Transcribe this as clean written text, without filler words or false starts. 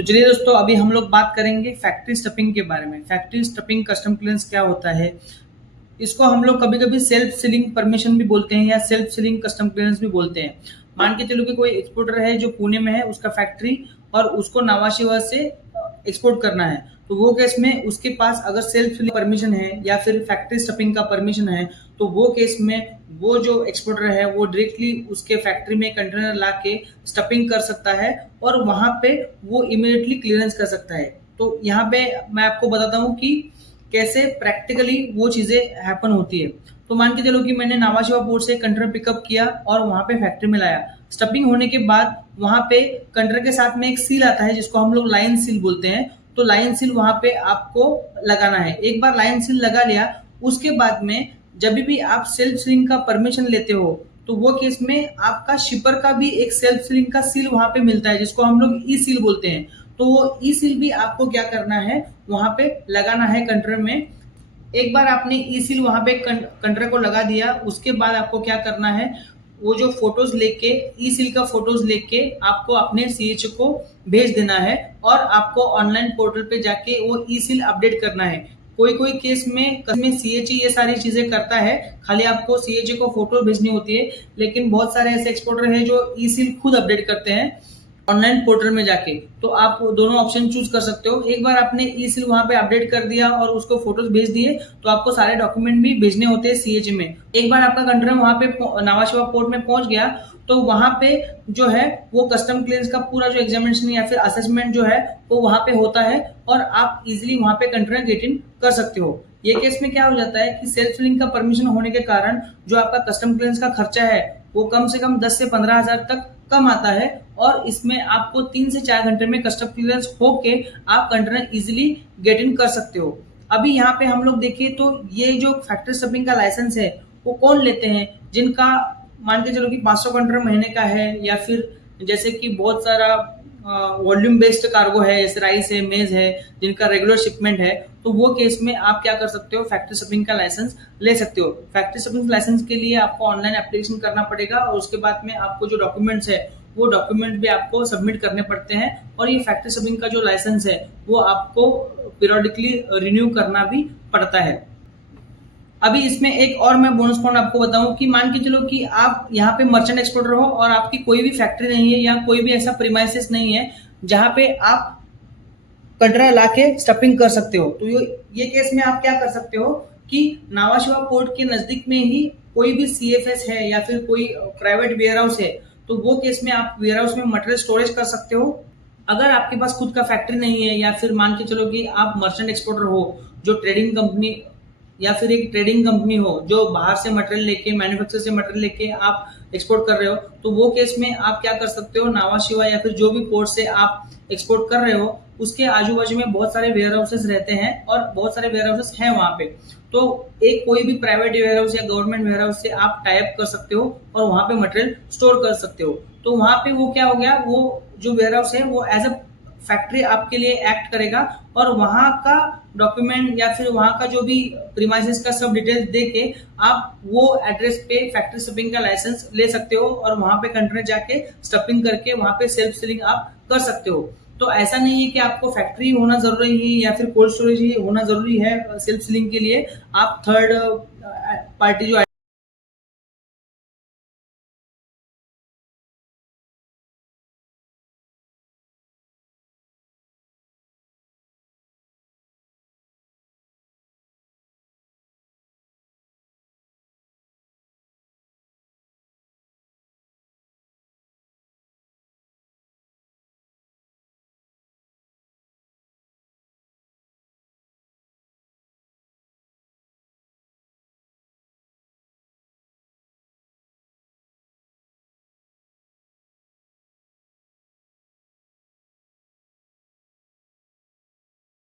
तो चलिए दोस्तों, अभी हम लोग बात करेंगे फैक्ट्री स्टफिंग के बारे में। फैक्ट्री स्टफिंग कस्टम क्लियरेंस क्या होता है, इसको हम लोग कभी कभी सेल्फ सीलिंग परमिशन भी बोलते हैं या सेल्फ सीलिंग कस्टम क्लियरेंस भी बोलते हैं। मान के चलो कि कोई एक्सपोर्टर है जो पुणे में है, उसका फैक्ट्री, और उसको नावाशिवा से एक्सपोर्ट करना है, तो वो केस में उसके पास अगर सेल्फ सीलिंग परमिशन है या फिर फैक्ट्री स्टफिंग का परमिशन है, तो वो केस में वो जो एक्सपोर्टर है वो डायरेक्टली उसके फैक्ट्री में कंटेनर ला के स्टफिंग कर सकता है और वहां पे वो इमीडिएटली क्लियरेंस कर सकता है। तो यहाँ पे मैं आपको बताता हूँ कि कैसे प्रैक्टिकली वो चीजें हैपन होती है। तो मान के चलो कि मैंने नावाशिवा पोर्ट से कंटेनर पिकअप किया और वहां पे फैक्ट्री में लाया। स्टफिंग होने के बाद वहां पे कंटेनर के साथ में एक सील आता है जिसको हम लोग लाइन सील बोलते हैं। तो लाइन सील वहां पे आपको लगाना है। एक बार लाइन सील लगा लिया, उसके बाद में जब भी आप सेल्फ सीलिंग का परमिशन लेते हो, तो वो केस में आपका शिपर का भी एक सेल्फ सीलिंग का सील वहां पे मिलता है जिसको हम लोग ई सील बोलते हैं। तो वो ई सील भी आपको क्या करना है, वहां पे लगाना है कंटेनर में। एक बार आपने ई सील वहां पे कंटेनर को लगा दिया, उसके बाद आपको क्या करना है, वो जो फोटोज लेके, ई सील का फोटोज लेके आपको अपने सीएच को भेज देना है और आपको ऑनलाइन पोर्टल पे जाके वो ई सील अपडेट करना है। कोई कोई केस में सीएचई ये सारी चीजें करता है, खाली आपको सीएचई को फोटो भेजनी होती है, लेकिन बहुत सारे ऐसे एक्सपोर्टर हैं जो ई सील खुद अपडेट करते हैं ऑनलाइन पोर्टल में जाके। तो आप दोनों ऑप्शन चूज कर सकते हो। एक बार आपने ई सील वहां पे अपडेट कर दिया और उसको फोटोज भेज दिए, तो आपको सारे डॉक्यूमेंट भी भेजने होते हैं सीएच में। एक बार आपका कंटेनर वहां पे नावाशिवा पोर्ट में पहुंच गया, तो वहां पे जो है वो कस्टम क्लियरेंस का पूरा जो एग्जामिनेशन या फिर असेसमेंट जो है वो वहां पे होता है और आप इजिली वहां पे कंटेनर गेट इन कर सकते हो। ये केस में क्या हो जाता है कि सेल्फ सीलिंग का परमिशन होने के कारण जो आपका कस्टम क्लियरेंस का खर्चा है वो कम से कम 10 से 15 हजार तक कम आता है और इसमें आपको 3 से 4 घंटे में कस्टम क्लियरेंस होके आप कंटेनर इजिली गेट इन कर सकते हो। अभी यहाँ पे हम लोग देखिए तो ये जो फैक्ट्री स्टफिंग का लाइसेंस है वो कौन लेते हैं, जिनका मान के चलो कि 500 कंटेनर महीने का है, या फिर जैसे कि बहुत सारा वॉल्यूम बेस्ड कार्गो है, जैसे राइस है, मेज है, जिनका रेगुलर शिपमेंट है, तो वो केस में आप क्या कर सकते हो, फैक्ट्री स्टफिंग का लाइसेंस ले सकते हो। फैक्ट्री स्टफिंग लाइसेंस के लिए आपको ऑनलाइन एप्लीकेशन करना पड़ेगा और उसके बाद में आपको जो डॉक्यूमेंट्स है वो डॉक्यूमेंट भी आपको सबमिट करने पड़ते हैं और ये फैक्ट्री स्टफिंग का जो लाइसेंस है वो आपको पीरियोडिकली रिन्यू करना भी पड़ता है। अभी इसमें एक और मैं बोनस पॉइंट आपको बताऊं कि मान के चलो कि आप यहाँ पे मर्चेंट एक्सपोर्टर हो और आपकी कोई भी फैक्ट्री नहीं है या कोई भी ऐसा प्रीमाइसेस नहीं है जहां पे आप कंटेनर लाके स्टफिंग कर सकते हो। तो ये केस में आप क्या कर सकते हो कि नावाशिवा पोर्ट के नजदीक में ही कोई भी सीएफएस है या फिर कोई प्राइवेट वेयर हाउस है, तो वो केस में आप वेयर हाउस में मटेरियल स्टोरेज कर सकते हो। अगर आपके पास खुद का फैक्ट्री नहीं है या फिर मान के चलो कि आप मर्चेंट एक्सपोर्टर हो, जो ट्रेडिंग कंपनी या फिर एक ट्रेडिंग कंपनी हो जो बाहर से मटेरियल लेके, मैन्युफैक्चर से मटेरियल लेके आप एक्सपोर्ट कर रहे हो, तो वो केस में आप क्या कर सकते हो, नावाशिवा या फिर जो भी पोर्ट से आप एक्सपोर्ट कर रहे हो उसके आजू बाजू में बहुत सारे वेयर हाउसेस रहते हैं और बहुत सारे वेयर हाउसेस हैं वहां पे। तो एक कोई भी प्राइवेट वेयर हाउस या गवर्नमेंट वेयर हाउस से आप टाई अप कर सकते हो और वहां पे मटेरियल स्टोर कर सकते हो। तो वहां पे वो क्या हो गया, वो जो वेयर हाउस है वो एज अ फैक्ट्री आपके लिए एक्ट करेगा और वहां का डॉक्यूमेंट या फिर वहां का जो भी प्रीमाइसेस का सब डिटेल्स दे के आप वो एड्रेस पे फैक्ट्री स्टफिंग का लाइसेंस ले सकते हो और वहां पे कंटेनर जाके स्टफिंग करके वहां पे सेल्फ सीलिंग आप कर सकते हो। तो ऐसा नहीं है कि आपको फैक्ट्री होना जरूरी है या फिर कोल्ड स्टोरेज ही होना जरूरी है सेल्फ सीलिंग के लिए। आप थर्ड पार्टी जो